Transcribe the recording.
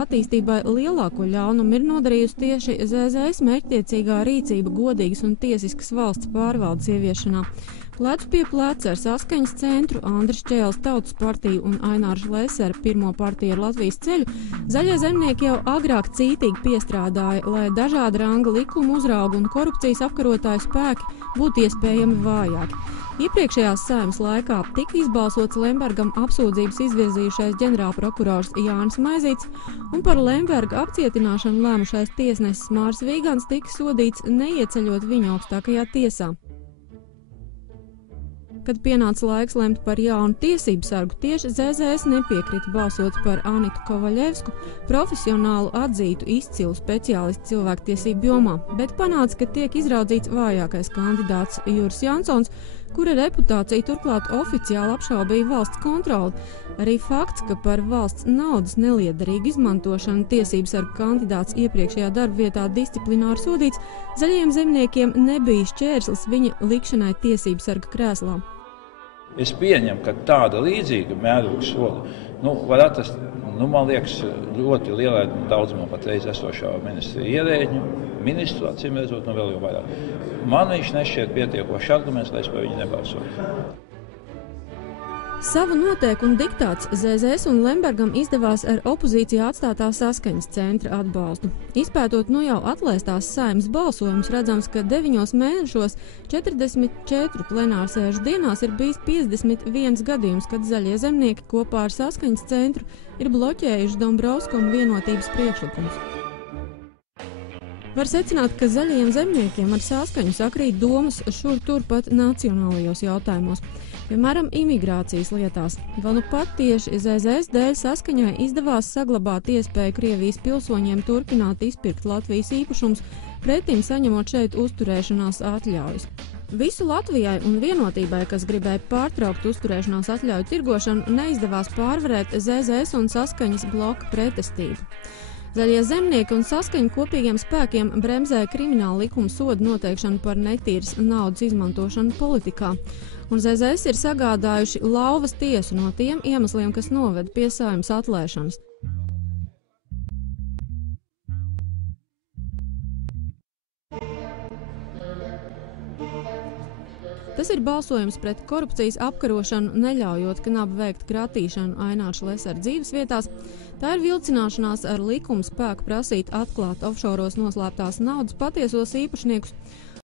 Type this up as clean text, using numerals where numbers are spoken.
Attīstībai lielāko ļaunumu ir nodarījusi tieši ZZS mērķtiecīgā rīcība godīgas un tiesiskas valsts pārvaldes ieviešanā. Plecu pie pleca ar Saskaņas centru, Andris Čēles Tautas partiju un Ainārs Lesera pirmo partiju ar Latvijas ceļu, zaļie zemnieki jau agrāk cītīgi piestrādāja, lai dažāda ranga likuma uzrauga un korupcijas apkarotāju spēki būtu iespējami vājāki. Iepriekšējās Saeimas laikā tika izbalsots Lembergam apsūdzības izvirzījušais ģenerālprokurors Jānis Maizīts, un par Lemberga apcietināšanu lēmušais tiesnesis Māris Vīgants tika sodīts neieceļot viņa augstākajā tiesā. Kad pienāca laiks lemt par jaunu tiesību sargu, tieši ZZS nepiekrita balsot par Anitu Kovaļevsku, profesionālu atzītu izcilu speciālistu cilvēktiesību jomā, bet panāca, ka tiek izraudzīts vājākais kandidāts Juris Jansons, kura reputācija turklāt oficiāli apšaubīja valsts kontroli. Arī fakts, ka par valsts naudas neliederīgu izmantošanu tiesības sargu kandidāts iepriekšējā darba vietā disciplināri sodīts, zaļajiem zemniekiem nebija šķērslis viņa likšanai tiesības sarga krēslā. Es pieņemu, ka tāda līdzīga mēroga soda var atrast, man liekas, ļoti lielai daudzumā patreiz esošā ministrija ierēģņu, ministru acīm redzot, vēl jau vairāk. Man viņš nešķiet pietiekošs arguments, lai es par viņu nebalsotu. Savu noteikumu diktāts ZZS un Lembergam izdevās ar opozīcijā atstātā Saskaņas centra atbalstu. Izpētot jau atlaistās Saeimas balsojumus, redzams, ka 9 mēnešos 44 plenārsēžu dienās ir bijis 51 gadījums, kad zaļie zemnieki kopā ar Saskaņas centru ir bloķējuši Dombrovska un vienotības priekšlikumus. Var secināt, ka zaļajiem zemniekiem ar Saskaņu sakrīt domas šur turpat nacionālajos jautājumos. Piemēram, imigrācijas lietās. Vēl nu pat tieši ZZS dēļ Saskaņai izdevās saglabāt iespēju Krievijas pilsoņiem turpināt izpirkt Latvijas īpašums, pretim saņemot šeit uzturēšanās atļaujas. Visu Latvijai un vienotībai, kas gribēja pārtraukt uzturēšanās atļauju tirgošanu, neizdevās pārvarēt ZZS un Saskaņas bloka pretestību. Zaļie zemnieki un Saskaņa kopīgiem spēkiem bremzēja krimināla likuma sodu noteikšanu par netīras naudas izmantošanu politikā. Un ZZS ir sagādājuši lauvas tiesu no tiem iemesliem, kas noved pie Saeimas atlēšanas. Tas ir balsojums pret korupcijas apkarošanu, neļaujot knapi veikt kratīšanu Aināra Lesera dzīves vietās. Tā ir vilcināšanās ar likuma spēku prasīt atklāt offšoros noslēptās naudas patiesos īpašniekus